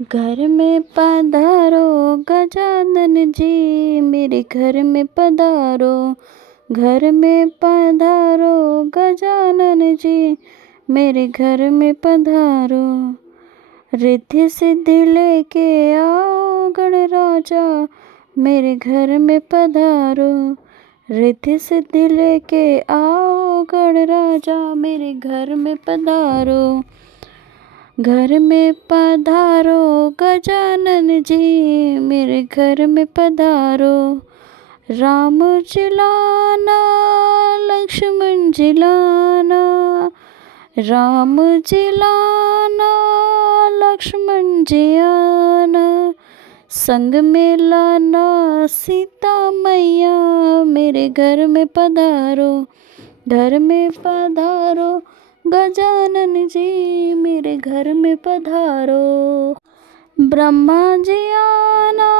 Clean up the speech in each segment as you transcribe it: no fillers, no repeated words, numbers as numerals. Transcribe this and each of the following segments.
घर में पधारो गजानन जी, मेरे घर में पधारो। घर में पधारो गजानन जी, मेरे घर में पधारो। रिद्धि सिद्धि लेके आओ गणराजा, मेरे घर में पधारो। रिद्धि सिद्धि लेके आओ गणराजा, मेरे घर में पधारो। घर में पधारो गजानन जी, मेरे घर में पधारो। राम जिलाना लक्ष्मण जिलाना, राम जिलाना लक्ष्मण जियाना। संग में लाना सीता मैया, मेरे घर में पधारो। घर में पधारो गजानन जी, मेरे घर में पधारो। ब्रह्मा जी आना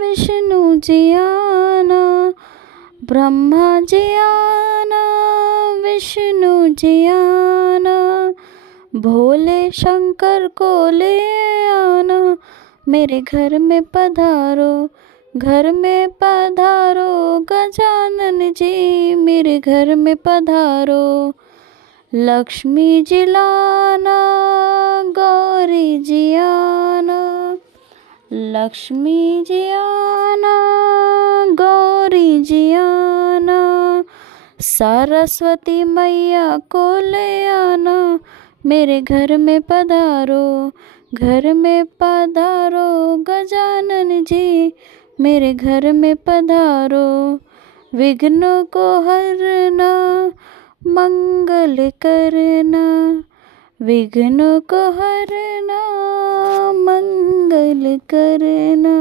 विष्णु जी आना, ब्रह्मा जी आना विष्णु जी आना। भोले शंकर को ले आना, मेरे घर में पधारो। घर में पधारो गजानन जी, मेरे घर में पधारो। लक्ष्मी जी लाना गौरी जी आना, लक्ष्मी जी आना गौरी जी आना। सरस्वती मैया को ले आना, मेरे घर में पधारो। घर में पधारो गजानन जी, मेरे घर में पधारो। विघ्नों को हरना मंगल करना, विघ्नों को हरना मंगल करना।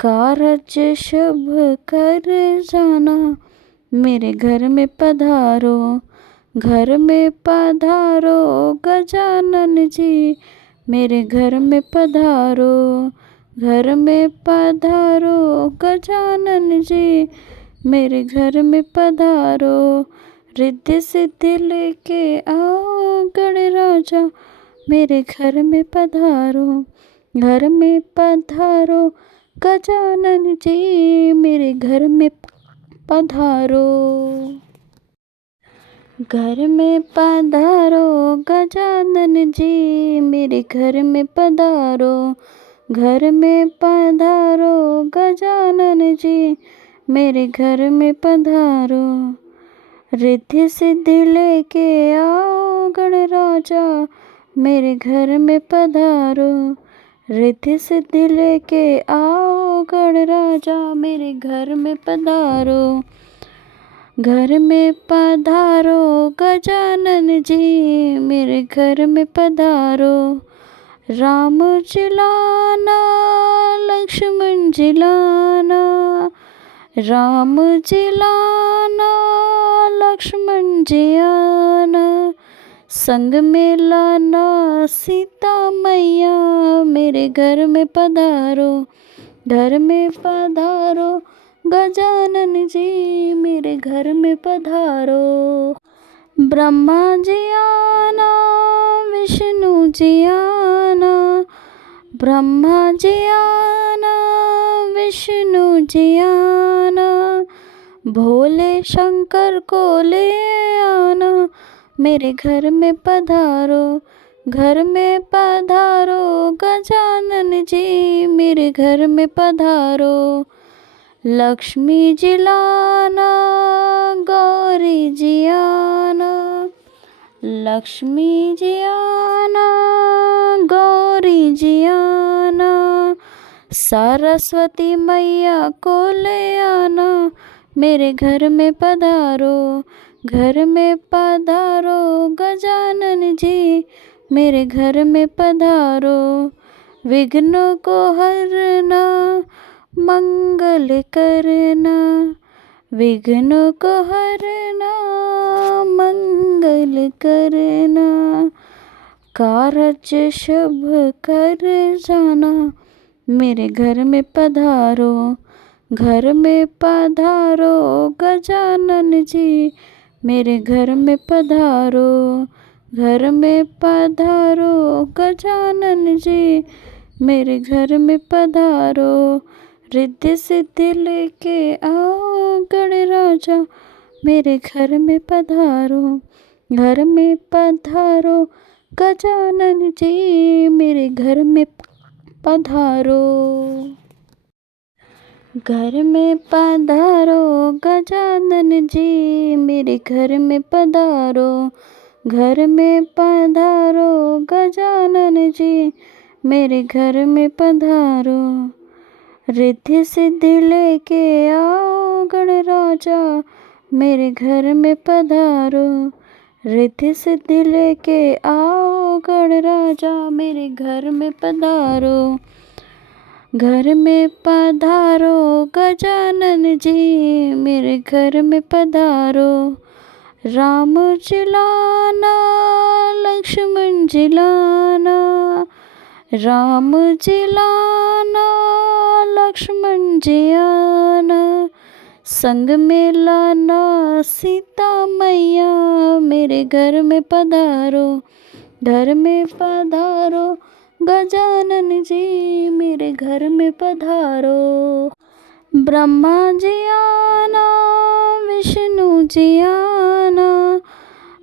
कार्य शुभ कर जाना, मेरे घर में पधारो। घर में पधारो गजानन जी, मेरे घर में पधारो। घर में पधारो गजानन जी, मेरे घर में पधारो। रिद्धि सिद्धि लेके आओ गणराजा, मेरे घर में पधारो। घर में पधारो गजानन जी, मेरे घर में पधारो। घर में पधारो गजानन जी, मेरे घर में पधारो। घर में पधारो गजानन जी, मेरे घर में पधारो। रिद्धि सिद्धि लेके आओ गणराजा, मेरे घर में पधारो। रिद्धि सिद्धि लेके आओ गणराजा, मेरे घर में पधारो। घर में पधारो गजानन जी, मेरे घर में पधारो। राम जिलाना लक्ष्मण जिलाना, राम जिलाना लक्ष्मण जियाना। संग में लाना सीता मैया, मेरे घर में पधारो। घर में पधारो गजानन जी, मेरे घर में पधारो। ब्रह्मा जी आना विष्णु जी आना, ब्रह्मा जी आना विष्णु जी आना। भोले शंकर को ले आना, मेरे घर में पधारो। घर में पधारो गजानन जी, मेरे घर में पधारो। लक्ष्मी जी लाना गौरी जी आना, लक्ष्मी जी आना गौरी जी आना। सरस्वती मैया को ले आना, मेरे घर में पधारो। घर में पधारो गजानन जी, मेरे घर में पधारो। विघ्नों को हरना मंगल करना, विघ्नों को हरना मंगल करना। कार्य शुभ कर जाना, मेरे घर में पधारो। घर में पधारो गजानन जी, मेरे घर में पधारो। घर में पधारो गजानन जी, मेरे घर में पधारो। रिद्धि सिद्धि लेके आओ गणराजा, मेरे घर में पधारो। घर में पधारो गजानन जी, मेरे घर में पधारो। घर में पधारो गजानन जी, मेरे घर में पधारो। घर में पधारो गजानन जी, मेरे घर में पधारो। रिद्धि सिद्धि लेके आओ गणराजा, मेरे घर में पधारो। रिद्धि सिद्धि लेके आओ गणराजा, मेरे घर में पधारो। घर में पधारो गजानन जी, मेरे घर में पधारो। राम जिलाना लक्ष्मण जिलाना, राम जिलाना लक्ष्मण जियाना, संग में लाना सीता मैया, मेरे घर में पधारो। घर में पधारो गजानन जी, मेरे घर में पधारो। ब्रह्मा जी आना विष्णु जी आना,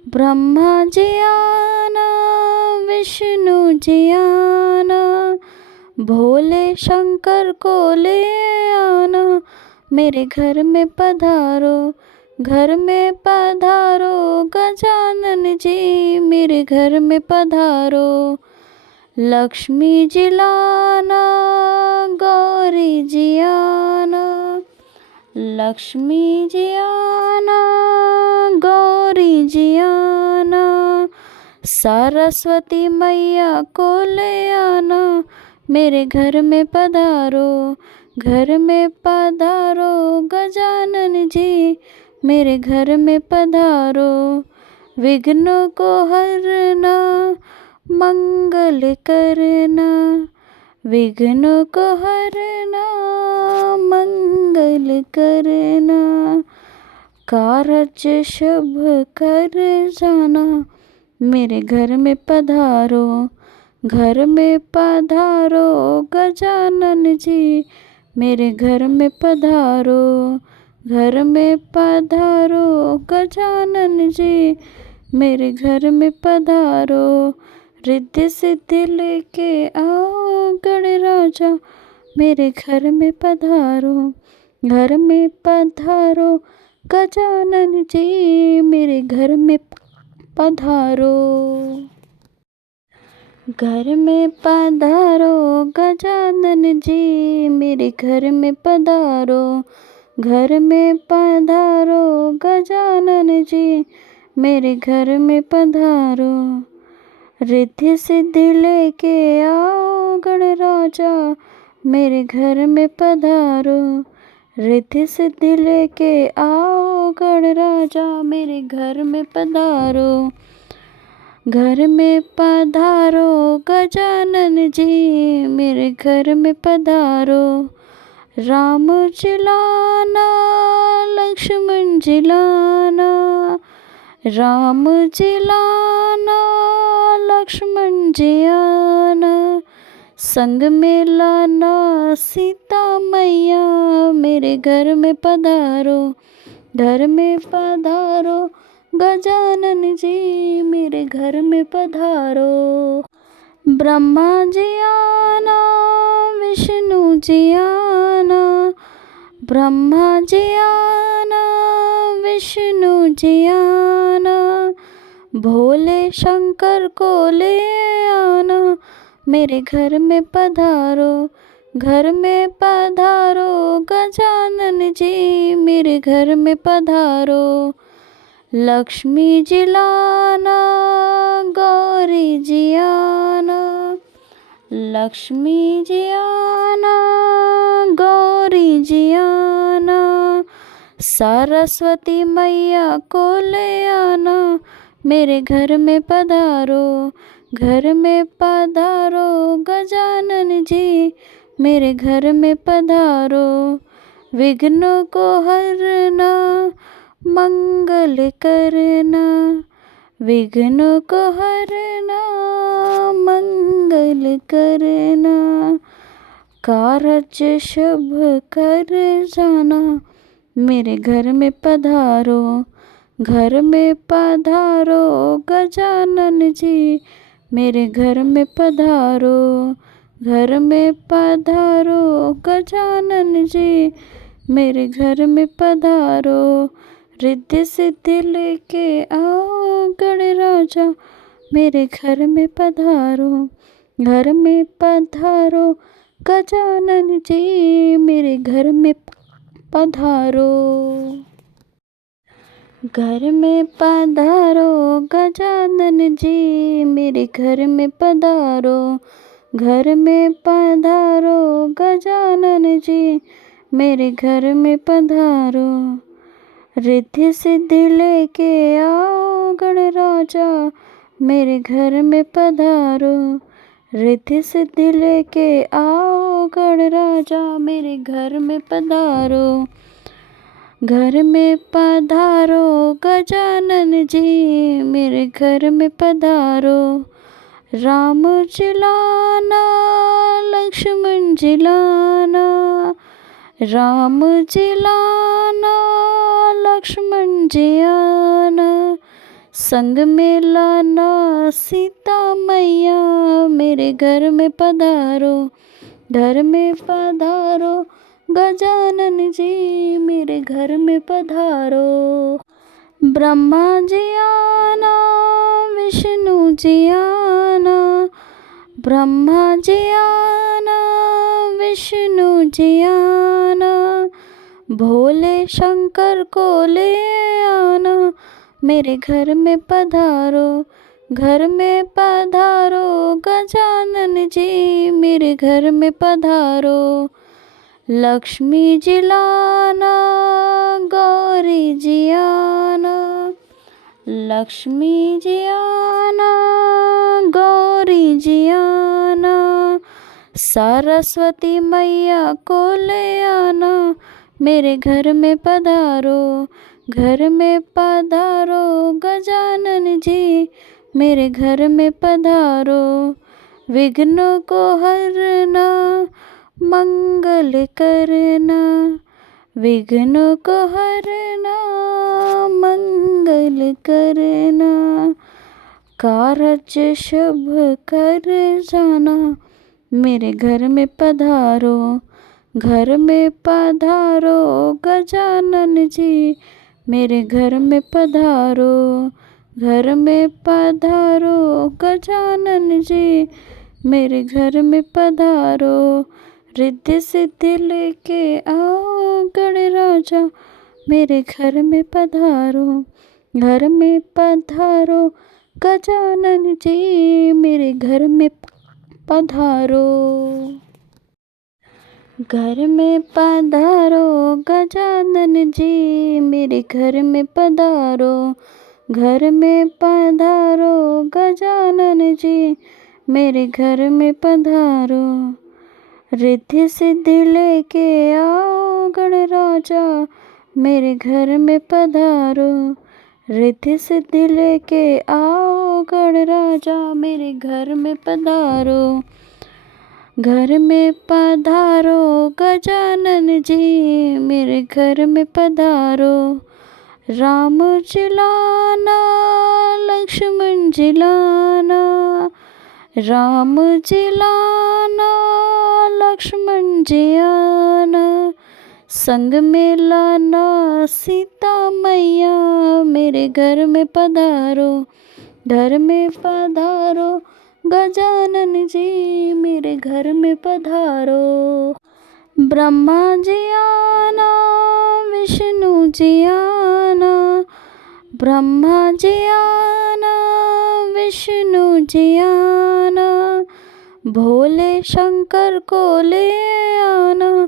ब्रह्मा जी आना विष्णु जी आना, भोले शंकर को ले आना, मेरे घर में पधारो। घर में पधारो गजानन जी, मेरे घर में पधारो। लक्ष्मी जी लाना गौरी जी आना, लक्ष्मी जी आना गौरी जी आना, सरस्वती मैया को ले आना, मेरे घर में पधारो। घर में पधारो गजानन जी, मेरे घर में पधारो। विघ्नों को हरना मंगल करना, विघ्नों को हरना मंगल करना, कारज शुभ कर जाना, मेरे घर में पधारो। घर में पधारो गजानन जी, मेरे घर में पधारो। घर में पधारो गजानन जी, मेरे घर में पधारो। रिद्धि सिद्धि लेके आओ गणराजा, मेरे घर में पधारो। घर में पधारो गजानन जी, मेरे घर में पधारो। घर में पधारो गजानन जी, मेरे घर में पधारो। घर में पधारो गजानन जी, मेरे घर में पधारो। रिद्धि सिद्धि लेके आओ गणराजा, मेरे घर में पधारो। रिद्धि सिद्धि लेके आओ गणराजा, मेरे घर में पधारो। घर में पधारो गजानन जी, मेरे घर में पधारो। राम जिलाना लक्ष्मण जिलाना, राम जिलाना लक्ष्मण जियाना, संग में लाना सीता मैया, मेरे घर में पधारो। घर में पधारो गजानन जी, मेरे घर में पधारो। ब्रह्मा जी आना विष्णु जी आना, ब्रह्मा जी आना विष्णु जी आना, भोले शंकर को ले आना, मेरे घर में पधारो। घर में पधारो गजानन जी, मेरे घर में पधारो। लक्ष्मी जी लाना गौरी जी आना, लक्ष्मी जी आना गौरी जी आना, सरस्वती मैया को ले आना, मेरे घर में पधारो। घर में पधारो गजानन जी, मेरे घर में पधारो। विघ्नों को हरना मंगल करना, विघ्नों को हरना, मंगल करना, कार्य शुभ कर जाना, मेरे घर में पधारो, घर में पधारो गजानन जी, मेरे घर में पधारो, घर में पधारो गजानन जी, मेरे घर में पधारो। रिद्धि सिद्धि लेके आओ गणराजा, मेरे घर में पधारो, घर में पधारो गजानन जी, मेरे घर में पधारो। घर में पधारो गजानन जी, मेरे घर में पधारो, घर में पधारो गजानन जी, मेरे घर में पधारो। रिद्धि सिद्धि लेके आओ गणराजा, मेरे घर में पधारो, रिद्धि सिद्धि लेके आओ गणराजा, मेरे घर में पधारो, घर में पधारो गजानन जी, मेरे घर में पधारो। राम जिलाना, लक्ष्मण जिलाना, राम जिलाना, लक्ष्मण जियाना, संग में लाना सीता मैया, मेरे घर में पधारो, घर में पधारो गजानन जी, मेरे घर में पधारो। ब्रह्मा जी आना, विष्णु जी आना, ब्रह्मा जी आना, विष्णु जी आना, भोले शंकर को ले आना, मेरे घर में पधारो, घर में पधारो गजानन जी, मेरे घर में पधारो। लक्ष्मी जी लाना, गौरी जी आना, लक्ष्मी जी आना, गौरी जी आना, सरस्वती मैया को ले आना, मेरे घर में पधारो, घर में पधारो गजानन जी, मेरे घर में पधारो। विघ्नों को हरना, मंगल करना, विघ्नों को हरना, मंगल करना, कार्य शुभ कर जाना, मेरे घर में पधारो, घर में पधारो गजानन जी, मेरे घर में पधारो, घर में पधारो गजानन जी, मेरे घर में पधारो। रिद्धि सिद्धि लेके आओ गणराजा, मेरे घर में पधारो, घर में पधारो गजानन जी, मेरे घर में पधारो। घर में पधारो गजानन जी, मेरे घर में पधारो, घर में पधारो गजानन जी, मेरे घर में पधारो। रिद्धि सिद्धि लेके आओ गणराजा, मेरे घर में पधारो, रिद्धि सिद्धि लेके आओ गणराजा, मेरे घर में पधारो, घर में पधारो गजानन जी, मेरे घर में पधारो। राम जिलाना, लक्ष्मण जिलाना, राम जिलाना, लक्ष्मण जियाना, संग में लाना सीता मैया, मेरे घर में पधारो, घर में पधारो गजानन जी, मेरे घर में पधारो। ब्रह्मा जी आना, विष्णु जी आना, ब्रह्मा जी आना, विष्णु जी आना, भोले शंकर को ले आना,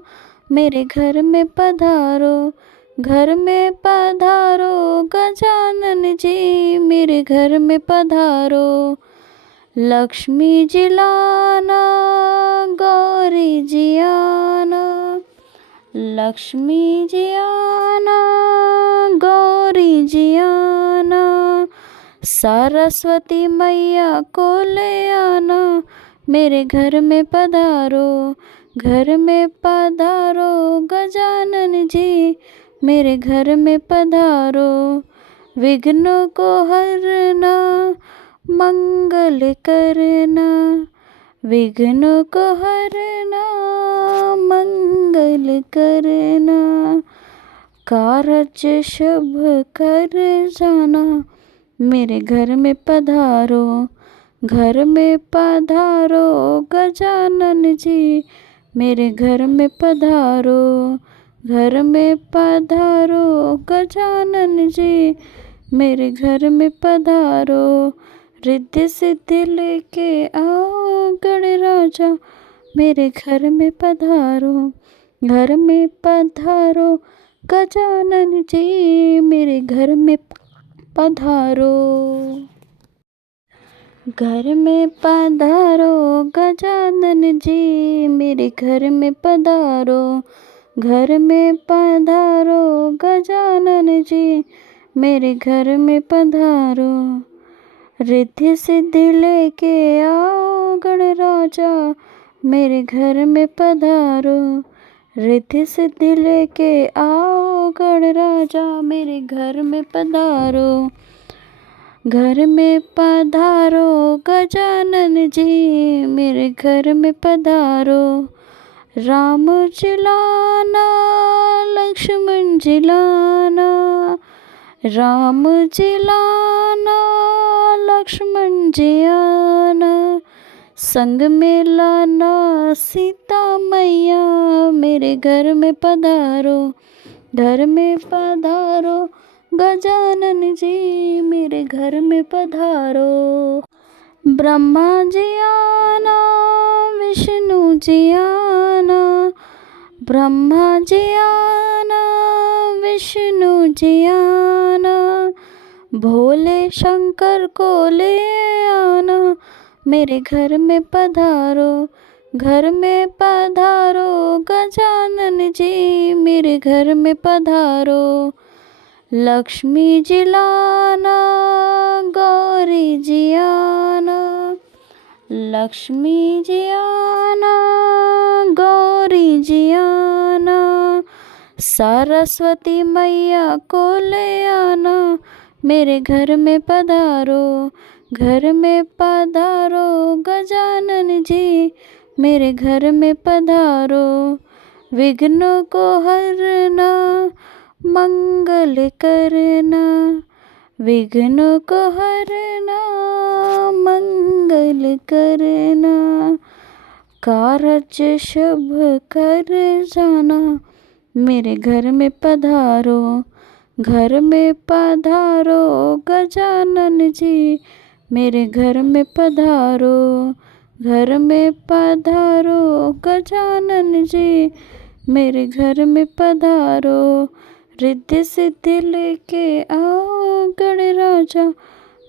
मेरे घर में पधारो, घर में पधारो गजानन जी, मेरे घर में पधारो। लक्ष्मी जी लाना, गौरी जी आना, लक्ष्मी जी आना, गौरी जी आना, सरस्वती मैया को ले आना, मेरे घर में पधारो, घर में पधारो गजानन जी, मेरे घर में पधारो। विघ्नों को हरना, मंगल करना, विघ्नों को हरना, मंगल करना। कार्य शुभ कर जाना, मेरे घर में पधारो, घर में पधारो गजानन जी, मेरे घर में पधारो, घर में पधारो गजानन जी, मेरे घर में पधारो। रिद्धि सिद्धि लेके आओ गणराजा, मेरे घर में पधारो, घर में पधारो गजानन जी, मेरे घर में पधारो। घर में पधारो गजानन जी, मेरे घर में पधारो, घर में पधारो गजानन जी, मेरे घर में पधारो। रिद्धि सिद्धि लेके आओ गणराजा, मेरे घर में पधारो, रिद्धि सिद्धि लेके आओ गणराजा, मेरे घर में पधारो, घर में पधारो गजानन जी, मेरे घर में पधारो। राम जिलाना, लक्ष्मण जिलाना, राम जिलाना, लक्ष्मण जियाना, संग में लाना सीता मैया, मेरे घर में पधारो, घर में पधारो गजानन जी, मेरे घर में पधारो। ब्रह्मा जी आना, विष्णु जी आना, ब्रह्मा जी आना, विष्णु जी आना, भोले शंकर को ले आना, मेरे घर में पधारो, घर में पधारो गजानन जी, मेरे घर में पधारो। लक्ष्मी जी लाना, गौरी जी आना, लक्ष्मी जी आना, गौरी जी आना, सरस्वती मैया को ले आना, मेरे घर में पधारो, घर में पधारो गजानन जी, मेरे घर में पधारो। विघ्नों को हरना, मंगल करना, विघ्नों को हरना, मंगल करना। कार्य शुभ कर जाना, मेरे घर में पधारो, घर में पधारो गजानन जी, मेरे घर में पधारो, घर में पधारो गजानन जी, मेरे घर में पधारो। रिद्धि सिद्धि लेके आओ गणराजा,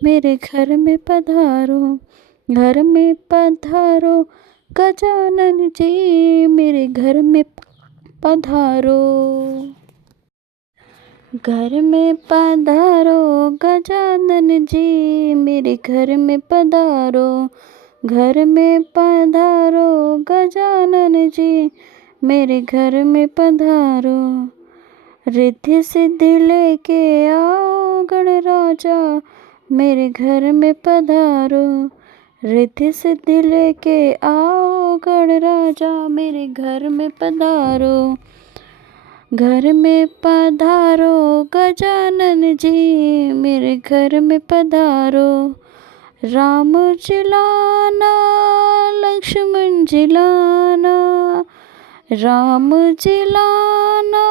मेरे घर में पधारो, घर में पधारो गजानन जी, मेरे घर में पधारो। घर में पधारो गजानन जी, मेरे घर में पधारो, घर में पधारो गजानन जी, मेरे घर में पधारो। रिद्धि सिद्धि लेके आओ गणराजा, मेरे घर में पधारो, रिद्धि सिद्धि लेके आओ गणराजा, मेरे घर में पधारो, घर में पधारो गजानन जी, मेरे घर में पधारो। राम जिलाना, लक्ष्मण जिलाना, राम जिलाना,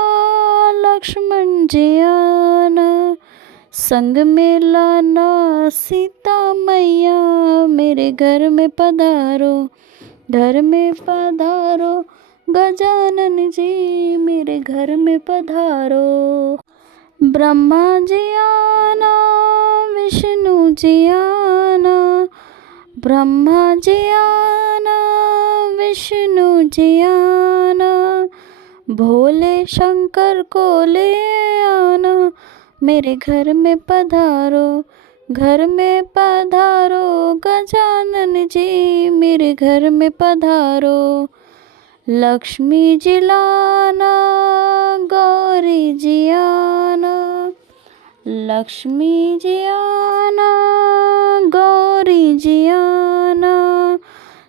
लक्ष्मण जियाना, संग में लाना सीता मैया, मेरे घर में पधारो, घर में पधारो गजानन जी, मेरे घर में पधारो। ब्रह्मा जी आना, विष्णु जी आना, ब्रह्मा जी आना, विष्णु जी आना, भोले शंकर को ले आना, मेरे घर में पधारो, घर में पधारो गजानन जी, मेरे घर में पधारो। लक्ष्मी जी लाना, गौरी जी आना, लक्ष्मी जी आना, गौरी जी आना,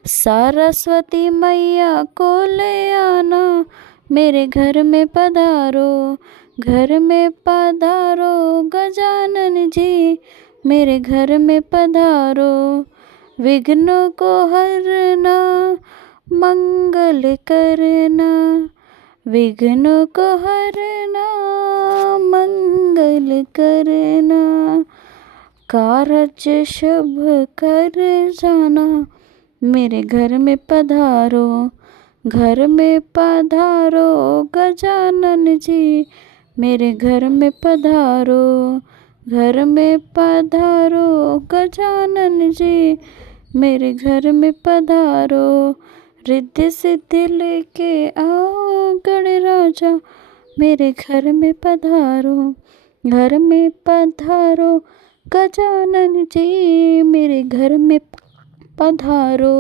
सरस्वती मैया को ले आना, मेरे घर में पधारो। घर में पधारो गजानन जी, मेरे घर में पधारो। विघ्नों को हरना, मंगल करना, विघ्नों को हरना, मंगल करना। कारज शुभ कर जाना, मेरे घर में पधारो। घर में पधारो गजानन जी, मेरे घर में पधारो। घर में पधारो गजानन जी, मेरे घर में पधारो। रिद्धि सिद्धि लेके आओ गणराजा, मेरे घर में पधारो। घर में पधारो गजानन जी, मेरे घर में पधारो।